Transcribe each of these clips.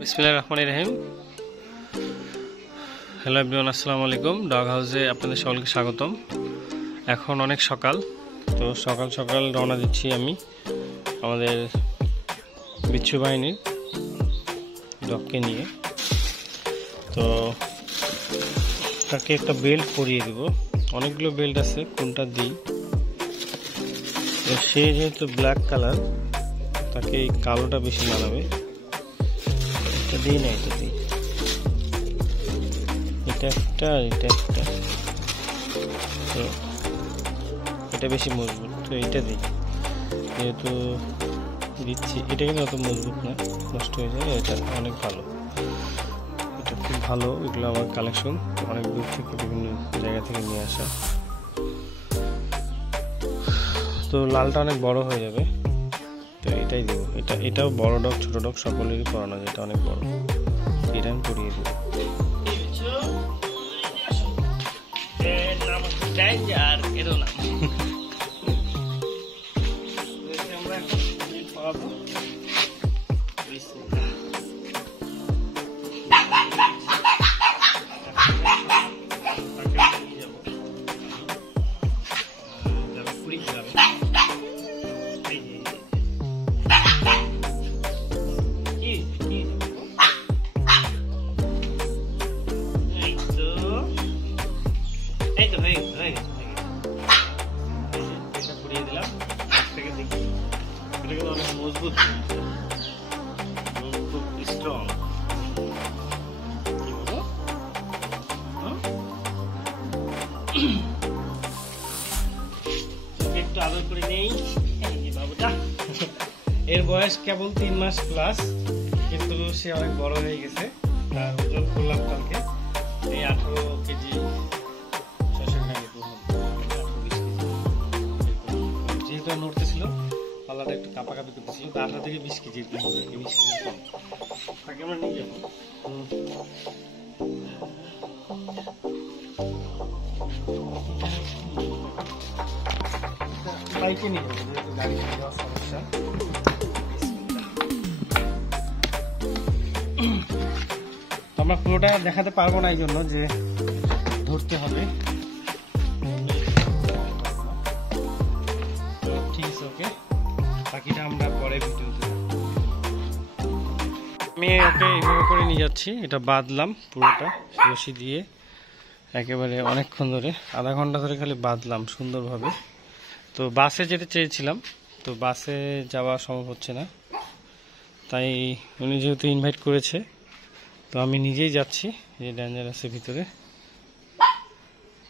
বিসমিল্লাহির রহমানির রহিম। Hello everyone, আসসালামু আলাইকুম। ডগ হাউসে আপনাদের সকলকে স্বাগতম। এখন অনেক সকাল, তো সকাল সকাল রওনা দিচ্ছি আমি আমাদের বিচ্ছু বাহিনীর ডগকে নিয়ে। তো তাকে একটা বেল্ট পরিয়ে দিব, অনেকগুলো বেল্ট আছে, কোনটা দিই। তো সে যেহেতু ব্ল্যাক কালার, তাকে এই কালোটা বেশি মানাবে। এটা দিই না, এটা দিই, এটা একটা আর এটা একটা। তো এটা বেশি মজবুত, তো এইটা দিই। যেহেতু দিচ্ছি, এটা কিন্তু অত মজবুত না, নষ্ট হয়ে যায়। এটা অনেক ভালো, এটা খুব ভালো। এগুলো আমার কালেকশন, অনেক দূর থেকে বিভিন্ন জায়গা থেকে নিয়ে আসা। তো লালটা অনেক বড় হয়ে যাবে, তো এটাই দেবো। এটাও বড় ডগ ছোট ডগ সকলেরই পরানো যায়, এটা অনেক বড়, এটা আমি পরিয়ে দেবো। মজবুত, খুব স্ট্রং। একটু আদর করে নেই বাবুটা। এর বয়স কেবল 3 মাস প্লাস, কিন্তু সে অনেক বড় হয়ে গেছে। তার ওজন করলাম কালকে, এই 18 কেজি 600 গ্রাম, যেহেতু নড়তেছিল, পাল্লাটা একটু কাঁপাকাঁপি করতেছিল। 18 থেকে 20 কেজি, 20 কেজি কম। তাকে আমরা নিয়ে যাবো বাইকে, নিয়ে যাবো, যেহেতু গাড়ি নিয়ে যাওয়ার সমস্যা। আমরা পুরোটা দেখাতে পারবো না, এই জন্য যে ধরতে হবে। তো ঠিক আছে, ওকে, বাকিটা আমরা পরে ভিডিওতে। আমি ওকে এইভাবে করে নিয়ে যাচ্ছি, এটা বাঁধলাম পুরোটা রশি দিয়ে একেবারে অনেকক্ষণ ধরে, আধা ঘন্টা ধরে খালি বাঁধলাম সুন্দরভাবে। তো বাসে যেতে চেয়েছিলাম, তো বাসে যাওয়া সম্ভব হচ্ছে না, তাই উনি যেহেতু ইনভাইট করেছে, তো আমি নিজেই যাচ্ছি। এই ডেঞ্জার আছে ভিতরে।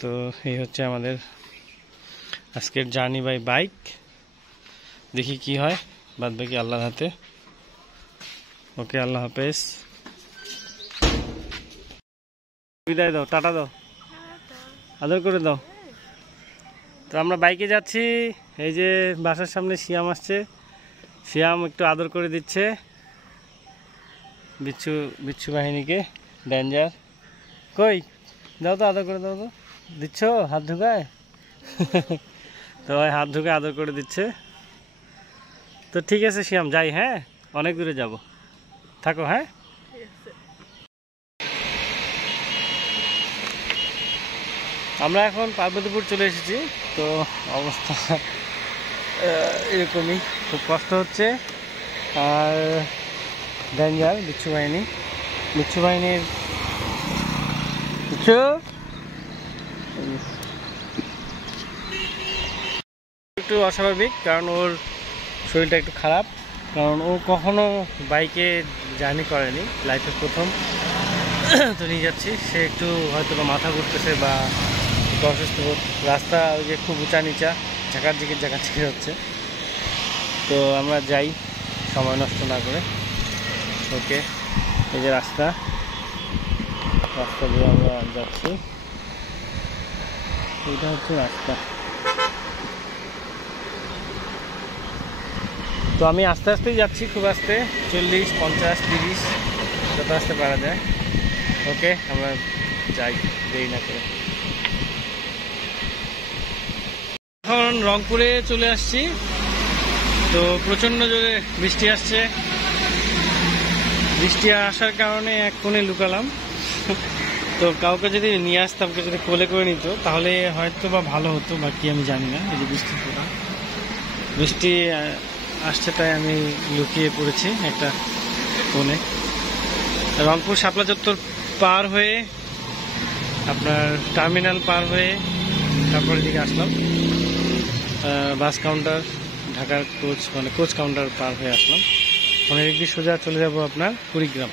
তো এই হচ্ছে আমাদের আজকের জার্নি বাই বাইক। দেখি কি হয়, বাদ বাকি আল্লাহর হাতে। ওকে, আল্লাহ হাফেজ, বিদায় দাও, টাটা দাও, আদর করে দাও। তো আমরা বাইকে যাচ্ছি, এই যে বাসার সামনে শিয়াম আসছে, শিয়াম একটু আদর করে দিচ্ছে বিচ্ছু বাহিনীকে। ডেঞ্জার কই, দাও তো, আদর করে দাও তো, দিচ্ছ হাত ঢুকায়। তো হাত ঢুকে আদর করে দিচ্ছে। তো ঠিক আছে শিয়াম, যাই, হ্যাঁ, অনেক দূরে যাব, থাকো, হ্যাঁ। আমরা এখন পার্বতীপুর চলে এসেছি। তো অবস্থা এরকমই, খুব কষ্ট হচ্ছে। আর ডেঞ্জার বিচ্ছু বাহিনীর একটু অস্বাভাবিক, কারণ ওর শরীরটা একটু খারাপ, কারণ ও কখনো বাইকে জার্নি করেনি, লাইফের প্রথম। তো নিয়ে যাচ্ছি, সে একটু হয়তো বা মাথা ঘুরতেছে বা একটু অসুস্থ। রাস্তা ওই যে খুব উঁচা নিচা, ঝাঁকাঝিকি হচ্ছে। তো আমরা যাই সময় নষ্ট না করে। ওকে, এই যে রাস্তা দিয়ে আমরা যাচ্ছি, এইটা হচ্ছে রাস্তা। তো আমি আস্তে আস্তেই যাচ্ছি, খুব আস্তে, 40, 50, 30 যত আস্তে পারা যায়। ওকে, আমরা যাই দেরি না করে। এখন রংপুরে চলে আসছি। তো প্রচন্ড জোরে বৃষ্টি আসছে, বৃষ্টি আসার কারণে এক কোণে লুকালাম। তো কাউকে যদি নিয়ে আসতাম, কেউ যদি কোলে করে নিত তাহলে হয়তো বা ভালো হতো, বা কি আমি জানি না। এই যে বৃষ্টি আসছে তাই আমি লুকিয়ে পড়েছি একটা কোণে। রংপুর শাপলা চত্বর পার হয়ে আপনার টার্মিনাল পার হয়ে তারপর এদিকে আসলাম। বাস কাউন্টার, ঢাকার কোচ মানে কোচ কাউন্টার পার হয়ে আসলাম। অনেক দিক সোজা চলে যাব আপনার কুড়িগ্রাম।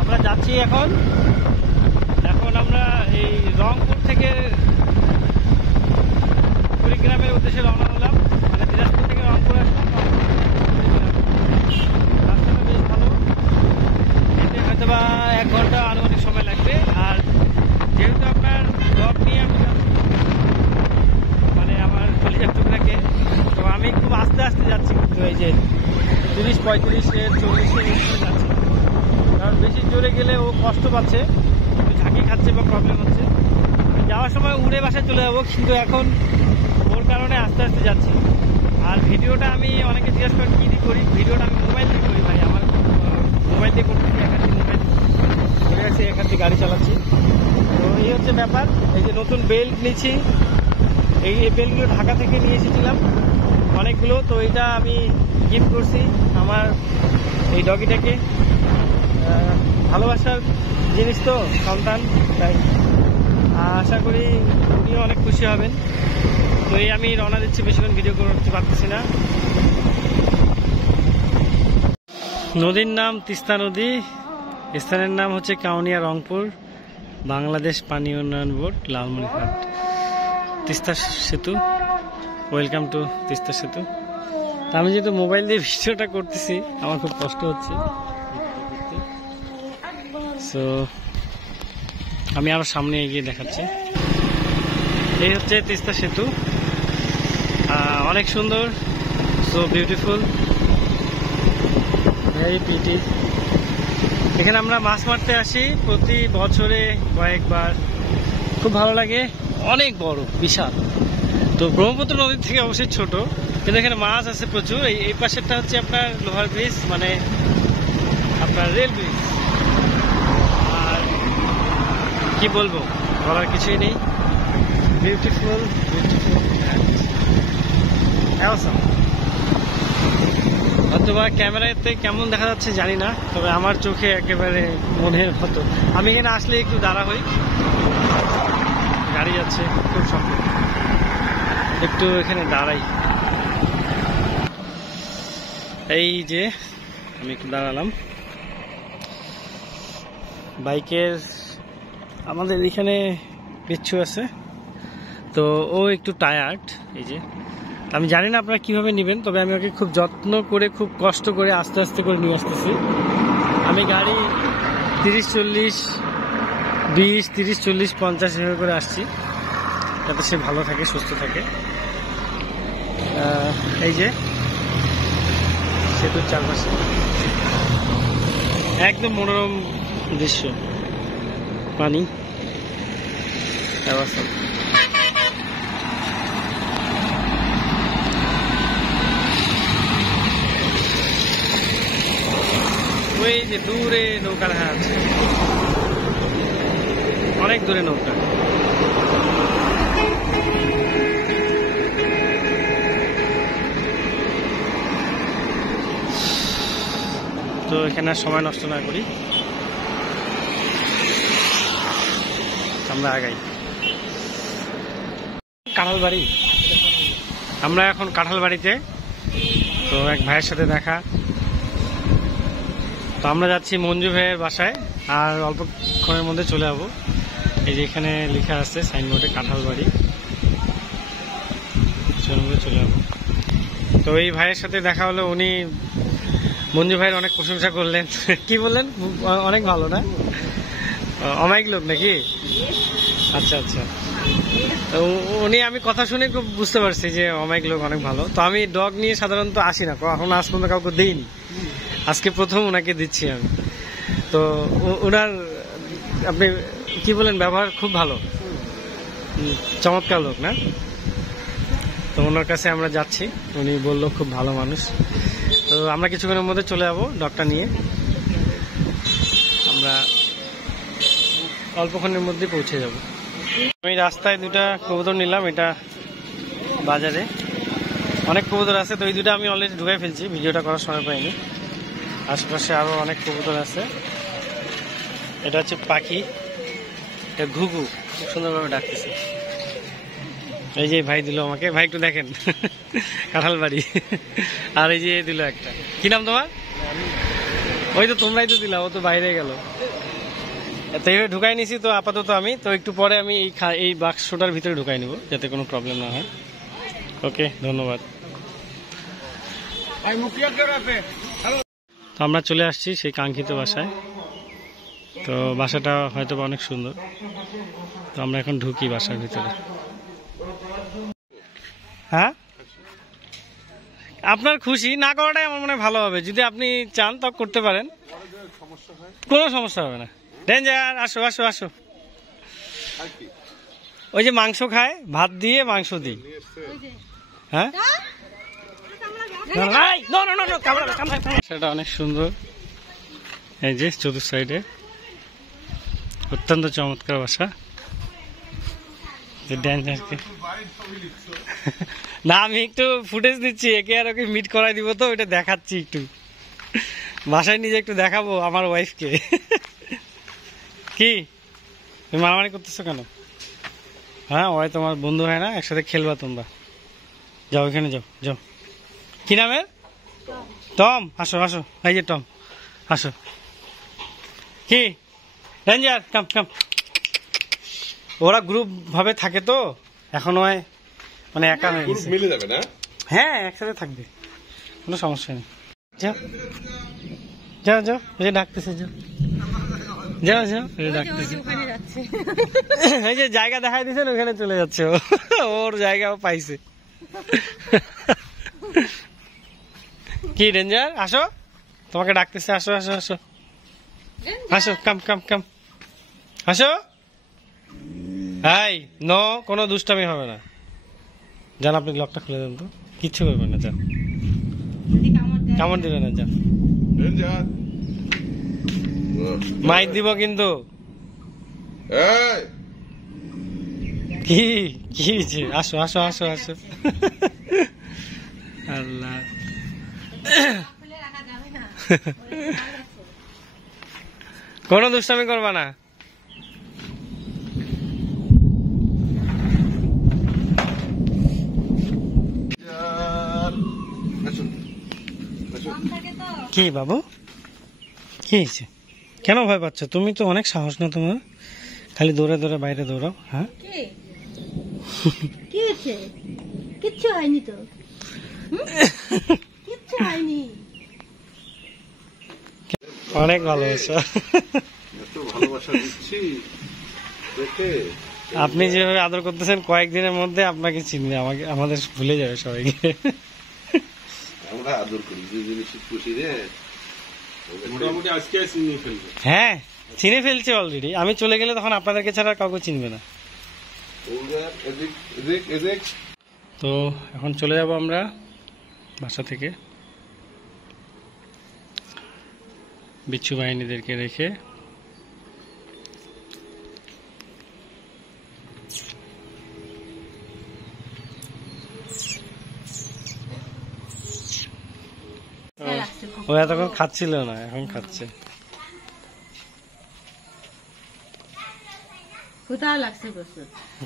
আমরা যাচ্ছি এখন আমরা এই রংপুর থেকে কুড়িগ্রামের উদ্দেশ্যে রওনা হলাম। মানে দিনাজপুর থেকে রংপুর আসলাম, রাস্তাটা বেশ ভালো, এতে হয়তো বা 1 ঘন্টা আনুমানিক সময় লাগবে। আর যেহেতু আপনার ব্লগ নিয়ে আমি মানে আমার কলিজার টুকরাকে, তো আমি খুব আস্তে আস্তে যাচ্ছি, কিন্তু এই যে 30-35-40 যাচ্ছি, কারণ বেশি জোরে গেলে ও কষ্ট পাচ্ছে, একটু ঝাঁকি খাচ্ছে বা প্রবলেম হচ্ছে। যাওয়ার সময় উড়ে বাসায় চলে যাবো, কিন্তু এখন ওর কারণে আস্তে আস্তে যাচ্ছি। আর ভিডিওটা আমি অনেকে জিজ্ঞাসা করেন কী দিয়ে করি, ভিডিওটা আমি মোবাইল দিয়ে করি ভাই। আমার মোবাইল দিয়ে করতেছি, এক হাতে মোবাইল ধরে আছে, এক হাতে গাড়ি চালাচ্ছি। তো এই হচ্ছে ব্যাপার। এই যে নতুন বেল্ট নিচ্ছি, এই বেল্টগুলো ঢাকা থেকে নিয়ে এসেছিলাম অনেকগুলো। তো এটা আমি গিফট করছি আমার এই ডগিটাকে। ভালোবাসার জিনিস তো সন্তান, তাই আশা করি উনিও অনেক খুশি হবেন। তো এই আমি রওনা দিচ্ছি, বেশিক্ষণ ভিডিও করতে পারতেছি না। নদীর নাম তিস্তা নদী, স্থানের নাম হচ্ছে কাউনিয়া, রংপুর, বাংলাদেশ পানি উন্নয়ন বোর্ড, লালমনিরহাট। তিস্তা সেতু, ওয়েলকাম টু তিস্তা সেতু। আমি যেহেতু মোবাইল দিয়ে ভিডিওটা করতেছি, আমার খুব কষ্ট হচ্ছে। সো আমি আরো সামনে এগিয়ে দেখাচ্ছি। এই হচ্ছে তিস্তা সেতু, অনেক সুন্দর, সো বিউটিফুল, ভেরি প্রিটি। এখানে আমরা মাছ মারতে আসি প্রতি বছরে কয়েকবার, খুব ভালো লাগে, অনেক বড়, বিশাল। তো ব্রহ্মপুত্র নদীর থেকে অবশ্যই ছোট, কিন্তু এখানে মাছ আছে প্রচুর। এই পাশেরটা হচ্ছে আপনার লোহার ব্রিজ, মানে আপনার রেল ব্রিজ। আর কি বলবো, বলার কিছুই নেই। Beautiful beautiful awesome. অথবা ক্যামেরাতে কেমন দেখা যাচ্ছে জানি না, তবে আমার চোখে একেবারে মনের মতো। আমি এখানে আসলে একটু দাঁড়া হই, গাড়ি যাচ্ছে খুব সম্ভব, একটু এখানে দাঁড়াই। এই যে আমি একটু দাঁড়ালাম। বাইকের আমাদের এখানে পিচ্ছু আছে, তো ও একটু টায়ার্ড। এই যে আমি জানি না আপনারা কিভাবে নেবেন, তবে আমি ওকে খুব যত্ন করে, খুব কষ্ট করে, আস্তে আস্তে করে নিয়ে আসতেছি। আমি গাড়ি 30-40, 20, 30, 40, 50 এভাবে করে আসছি, যাতে সে ভালো থাকে, সুস্থ থাকে। এই যে সেতুর চারপাশে একদম মনোরম দৃশ্য, পানি, অবস্থা। ওই যে দূরে নৌকা দেখা যাচ্ছে, অনেক দূরে নৌকা। তো এখানে আর সময় নষ্ট না করি, আমরা আগাই। কাঁঠালবাড়ি, আমরা এখন কাঁঠালবাড়িতে। তো এক ভাইয়ের সাথে দেখা, তো আমরা যাচ্ছি মঞ্জু ভাইয়ের বাসায়, আর অল্পক্ষণের মধ্যে চলে যাবো। এই যে এখানে লেখা আছে সাইনবোর্ডে কাঁঠালবাড়ি, চলে যাবো। তো এই ভাইয়ের সাথে দেখা হলো, উনি মঞ্জু ভাইয়ের অনেক প্রশংসা করলেন। কি বললেন? অনেক ভালো না? অমায়িক লোক নাকি? আচ্ছা আচ্ছা। উনি, আমি কথা শুনে খুব বুঝতে পারছি যে অমায়িক লোক, অনেক ভালো। তো আমি ডগ নিয়ে সাধারণত আসি না, এখন আজ পর্যন্ত কাউকে দিইনি, আজকে প্রথম ওনাকে দিচ্ছি আমি। তো ওনার আপনি কি বলেন, ব্যবহার খুব ভালো, চমৎকার লোক না? তো ওনার কাছে আমরা যাচ্ছি, উনি বললো খুব ভালো মানুষ। তো আমরা কিছুক্ষণের মধ্যে চলে যাবো ডগটা নিয়ে, আমরা অল্পক্ষণের মধ্যে পৌঁছে যাব। আমি রাস্তায় দুটা কবুতর নিলাম, এটা বাজারে অনেক কবুতর আছে, তো এই দুটো আমি অলরেডি ঢুকাই ফেলছি, ভিডিওটা করার সময় পাইনি। আশেপাশে আরো অনেক কবুতর আছে। এটা হচ্ছে পাখি, এটা ঘুঘু, খুব সুন্দরভাবে ডাকতেছে। এই যে ভাই দিল আমাকে, ভাই একটু দেখেন, কাঁঠাল বাড়ি। আর এই যে দিল একটা, কি নাম তোমার? ওই তো তোমরাই তো দিলা, ও তো বাইরে গেল। তো এইভাবে ঢুকাই নিছি। তো আপাতত আমি তো একটু পরে আমি এই বাক্সটার ভিতরে ঢুকাই নিব, যাতে কোনো প্রবলেম না হয়। ওকে, ধন্যবাদ। তো আমরা চলে আসছি সেই কাঙ্ক্ষিত বাসায়। তো বাসাটা হয়তো অনেক সুন্দর। তো আমরা এখন ঢুকি বাসার ভিতরে। হ্যাঁ, আপনার খুশি না করাটাই আমার মনে হয় ভালো হবে। যদি আপনি চান তা করতে পারেন, কোনো সমস্যা হবে না। ডেঞ্জার, আসো আসো আসো। ওই যে মাংস খায়, ভাত দিয়ে মাংস দিই। হ্যাঁ, সেটা অনেক সুন্দর। এই যে চতুর্থ সাইডে অত্যন্ত চমৎকার বাসা। না, আমি একটু ফুটেজ দিচ্ছি, একে আর ওকে মিট করাই দিব, তো ওইটা দেখাচ্ছি একটু। বাসায় নিজে একটু দেখাবো আমার ওয়াইফকে। কি তুমি মারামারি করতেছো কেন? হ্যাঁ, ওই তোমার বন্ধু হয় না, একসাথে খেলবা তোমরা। যাও এখানে, যাও যাও। কি নামের? টম। আসো আসো, এই যে টম, আসো। কি রেঞ্জার, কাম কাম। ওরা গ্রুপ ভাবে থাকে, তো এখন ওই মানে একা হয়ে গেছে। মিলে যাবে না? হ্যাঁ, একসাথে থাকবে, কোনো সমস্যা নেই। যাও যাও যাও, এই যে ডাকতেছে, যাও যাও যাও, এই যে ডাকতেছে। এই যে জায়গা দেখাই দিয়েছেন, ওখানে চলে যাচ্ছে ও, ওর জায়গাও পাইছে। কি রেঞ্জার, আসো, তোমাকে ডাকতেছে, আসো আসো আসো আসো, কাম কাম কাম, আসো। হাই, নো, কোনো দুষ্টামি হবে না। যান, আপনি লকটা খুলে দেন তো, কিচ্ছু করবেন না, যান, কামড় দিবে না, যান। মাইক দিব কিন্তু। কি কি হয়েছে? আসো আসো আসো আসো। আল্লাহ, কোনো দুষ্টামি করবা না। কি বাবু, কি হয়েছে? কেন ভয় পাচ্ছ? তুমি তো অনেক সাহস না তোমার, খালি দৌড়ে দৌড়ে বাইরে দৌড়াও। হ্যাঁ, কি হয়েছে? কিচ্ছু হয়নি তো, কিচ্ছু হয়নি। অনেক ভালোবাসা। আপনি যেভাবে আদর করতেছেন, কয়েকদিনের মধ্যে আপনাকে চিনবে, আমাকে, আমাদের ভুলে যাবে সবাইকে। আমরা আদর করি, যে জিনিস খুশি রে মোটামুটি আজকে চিনে ফেলবে। হ্যাঁ, চিনে ফেলছে অলরেডি। আমি চলে গেলে তখন আপনাদেরকে ছাড়া কাউকে চিনবে না। তো এখন চলে যাব আমরা বাসা থেকে, বিচ্ছু বাহিনীদেরকে রেখে। ও এতক্ষণ খাচ্ছিল না, এখন খাচ্ছে।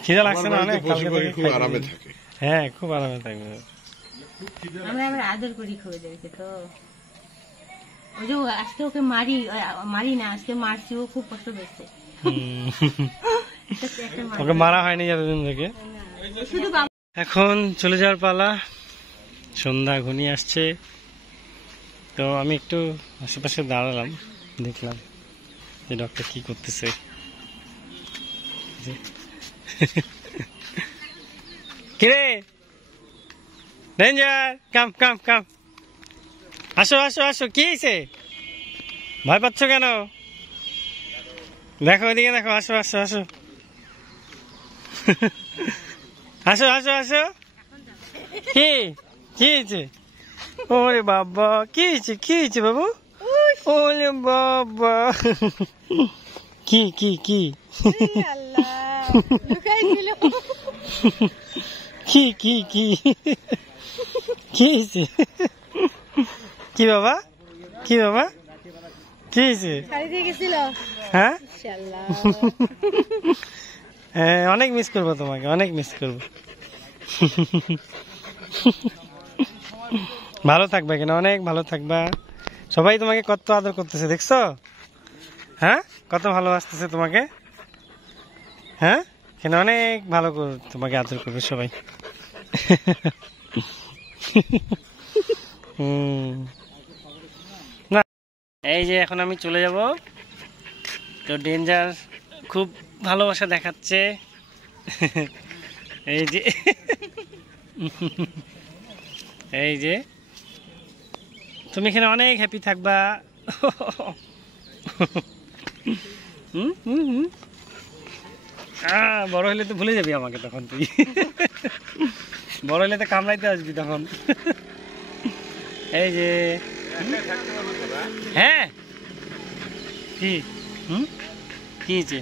খিদা লাগছে না অনেক, খুব আরামে থাকে। হ্যাঁ, খুব আরামে থাকবে। আমরা আদর করি খুব দেখে, তো ওই যে আজকে ওকে মারি না, আজকে মারছি, ও খুব কষ্ট পেয়েছে। ওকে মারা হয়নি এতদিন থেকে। এখন চলে যাওয়ার পালা, সন্ধ্যা ঘনিয়ে আসছে। তো আমি একটু আশেপাশে দাঁড়ালাম, দেখলাম যে ডক্টর কি করতেছে। কিরে রেঞ্জার, কাম কাম কাম, আসো আসো আসো। কি হয়েছে, ভয় পাচ্ছ কেন? দেখো ওইদিকে দেখো, আসো আসো আসো আসো আসো আসো। কি কি হয়েছে? ওরে বাবা, কি হয়েছে? কি হয়েছে বাবু? ওরে বাবা, কি কি কি কি কি কি কি হয়েছে? কি বাবা, কি বাবা, কি হয়েছে? হ্যাঁ হ্যাঁ, অনেক মিস করবো তোমাকে, অনেক মিস করবো। ভালো থাকবে কেন, অনেক ভালো থাকবা। সবাই তোমাকে কত আদর করতেছে দেখছো? হ্যাঁ, কত ভালোবাসতেছে তোমাকে। হ্যাঁ, কেন অনেক ভালো করে তোমাকে আদর করবে সবাই। না, এই যে এখন আমি চলে যাব। তো ডেঞ্জার খুব ভালোবাসা দেখাচ্ছে। এই যে এই যে তুমি এখানে অনেক হ্যাপি থাকবা। বড় হলে তো ভুলে যাবি আমাকে তখন, তুই বড় হলে তো কামড়াইতে আসবি তখন। এই যে হ্যাঁ, কি কি হয়েছে?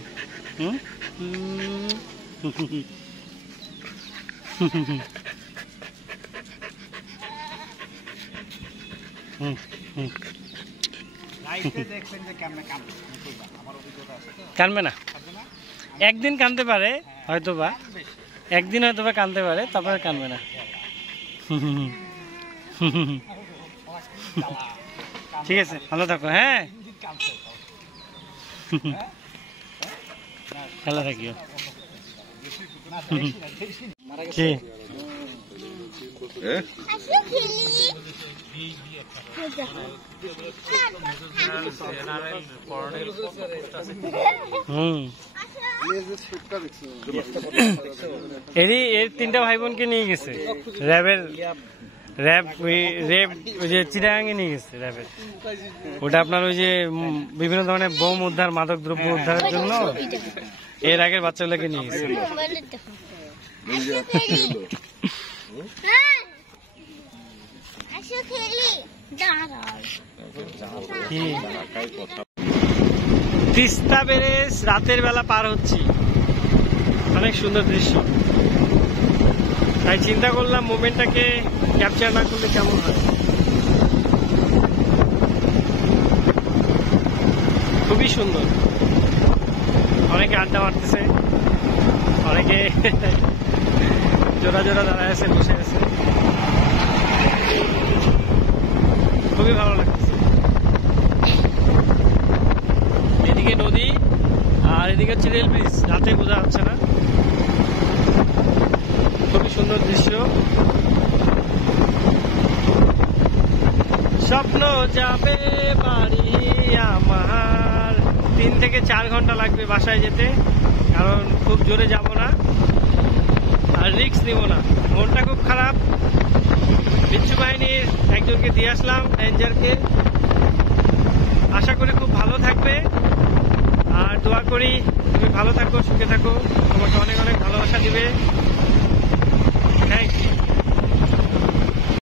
কানবে না, একদিন কানতে পারে হয়তোবা, একদিন হয়তোবা কানতে পারে, তারপরে কানবে না। ঠিক আছে, ভালো থাকো। হ্যাঁ, ভালো থাকিও। কি এর 3টা ভাই বোনকে নিয়ে গেছে র্যাবের, র্যাব ওই যে চিটাগাঙ্গে নিয়ে গেছে র্যাবের। ওটা আপনার ওই যে বিভিন্ন ধরনের বোম উদ্ধার, মাদক দ্রব্য উদ্ধারের জন্য এর আগের বাচ্চাগুলোকে নিয়ে গেছে। তিস্তা ব্যারেজ রাতের বেলা পার হচ্ছি, অনেক সুন্দর দৃশ্য। তাই চিন্তা করলাম মোমেন্টটাকে ক্যাপচার না করলে কেমন হয়। খুবই সুন্দর, অনেকে আড্ডা মারতেছে, অনেকে জোড়া জোড়া দাঁড়ায় আছে, বসে আছে, খুবই ভালো লাগতেছে। এদিকে নদী আর এদিকে হচ্ছে রেল ব্রিজ, রাতে বোঝা যাচ্ছে না, খুবই সুন্দর দৃশ্য। স্বপ্ন যাবে বাড়ি আমার, 3 থেকে 4 ঘন্টা লাগবে বাসায় যেতে, কারণ খুব জোরে যাব না আর রিস্ক নিব না। মনটা খুব খারাপ, বিচ্ছু বাহিনীর একজনকে দিয়ে আসলাম, ডেঞ্জারকে। আশা করি খুব ভালো থাকবে, আর দোয়া করি তুমি ভালো থাকো, সুখে থাকো, তোমাকে অনেক অনেক ভালোবাসা দিবে। Thank you.